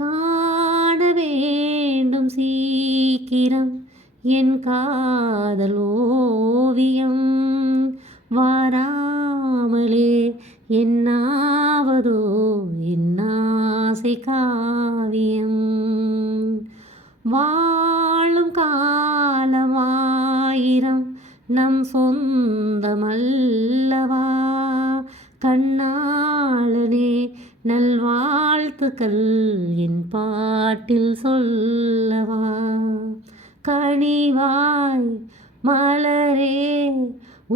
காண வேண்டும் சீக்கிரம் என் காதல் ஓவியம். வாராமலே என்னாவதோ என் ஆசை காவியம். வாழும் காலமாயிரம் நம் சொந்தமல்லவா. கண்ணாளனே நல்வாழ்த்துக்கள் என் பாட்டில் சொல்லவா. கனிவாய் மலரே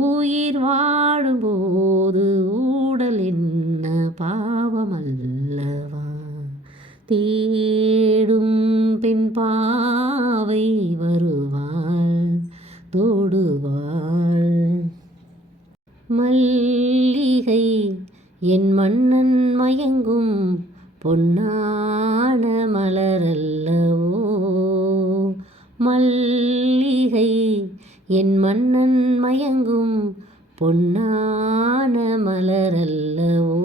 உயிர் வாழும்போது ஊடல் என்ன பாவமல்லவா. தேடும் பெண் பாவை வருவாள் தோடுவாள். மல்லிகை என் மன்னன் மயங்கும் பொன்னான மலரல்லவோ. மல்லிகை என் மன்னன் மயங்கும் பொன்னான மலரல்லவோ.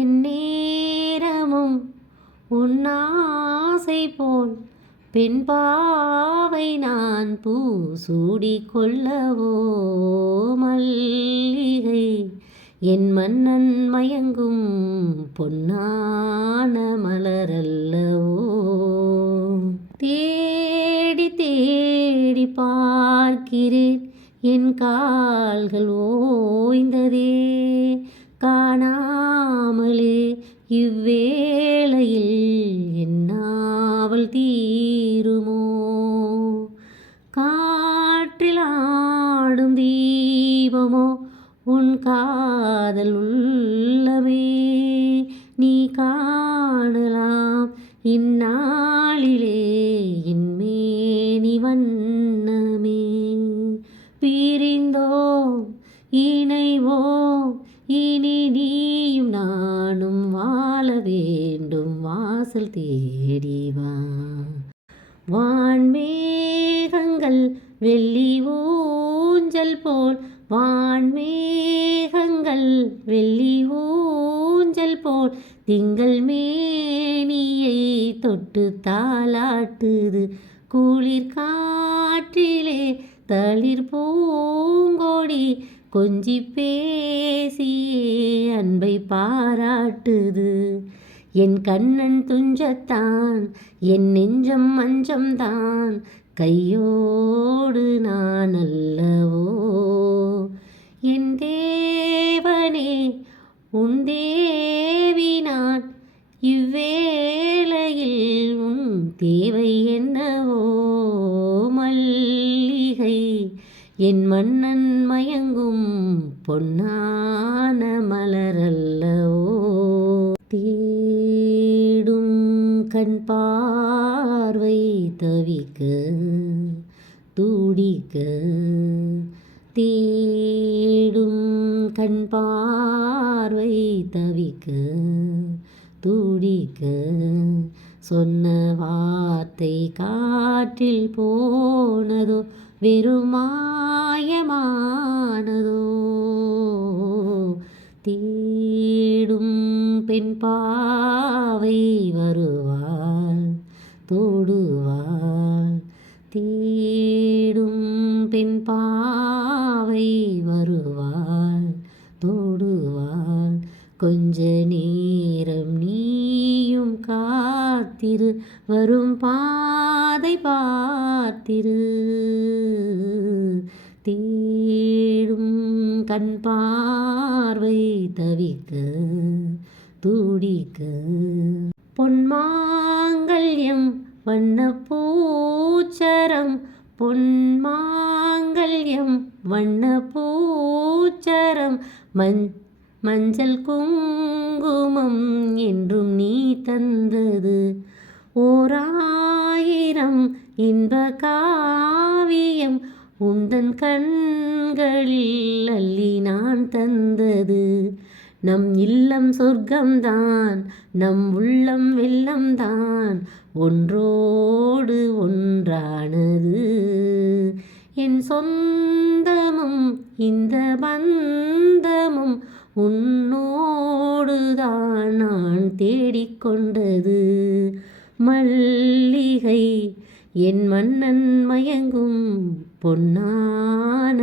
என் நேரமும் உன்னாசை போல் பெண் பாவை நான் பூ சூடிக்கொள்ளவோ. மல்லிகை என் மன்னன் மயங்கும் பொன்னான மலரல்லவோ. தேடி தேடி பார்க்கிறேன் என் கால்கள் ஓய்ந்ததே. காணாமலே இவ்வேளையில் என் நாவல் தீருமோ. காற்றில் ஆடும் தீபமோ உன் காதல் உள்ளமே. நீ காணலாம் இந்நாளிலே என் மேனி வண்ணமே. பிரிந்தோம் இணைவோம் இனி நீயும் நானும் வாழ வேண்டும் வாசல் தேடிவா. வான்மேகங்கள் வெள்ளி ஊஞ்சல் போல் வான்மேகங்கள் வெள்ளி ஊஞ்சல் போல் திங்கள் மேனியை தொட்டு தாலாட்டுது. குளிர் காற்றிலே தளிர் பூங்கொடி கொஞ்சி பேசியே அன்பை பாராட்டுது. என் கண்ணன் துஞ்சத்தான் என் நெஞ்சம் மஞ்சம்தான் கையோடு நான் அல்லவோ. என் தேவனே உன் தேவி நான் இவ்வேளையில் உன் தேவை என்னவோ. மல்லிகை என் மன்னன் மயங்கும் பொன்னான மலரல்லவோ. தேடும் கண் பார்வை தவிக்க துடிக்க. தேடும் கண் பார்வை தவிக்க துடிக்க. சொன்ன வார்த்தை காற்றில் போனதோ வெறுமாயமானதோ. தேடும் பெண் பாவை வருவாள் தோடுவாள். தேடும் பெண் பாவை வருவாள் தோடுவாள். கொஞ்ச நேரம் நீயும் காத்திரு வரும் பாதை பார்த்திரு. தேடும் கண் பார்வை தவிக்க துடிக்க. பொன்மாங்கல்யம் வண்ணப்பூச்சரம் பொன்மாங்கல்யம் வண்ணப்பூச்சரம் மஞ்சள் குங்குமம் என்றும் நீ தந்தது. 1000 இன்ப காவியம் உந்தன் கண்களில் அள்ளி நான் தந்தது. நம் இல்லம் சொர்க்கம்தான் நம் உள்ளம் வெள்ளம்தான் ஒன்றோடு ஒன்றானது. என் சொந்தமும் இந்த பந்தமும் உன்னோடுதான் நான் தேடிக்கொண்டது. மல்லிகை என் மன்னன் மயங்கும் பொன்னான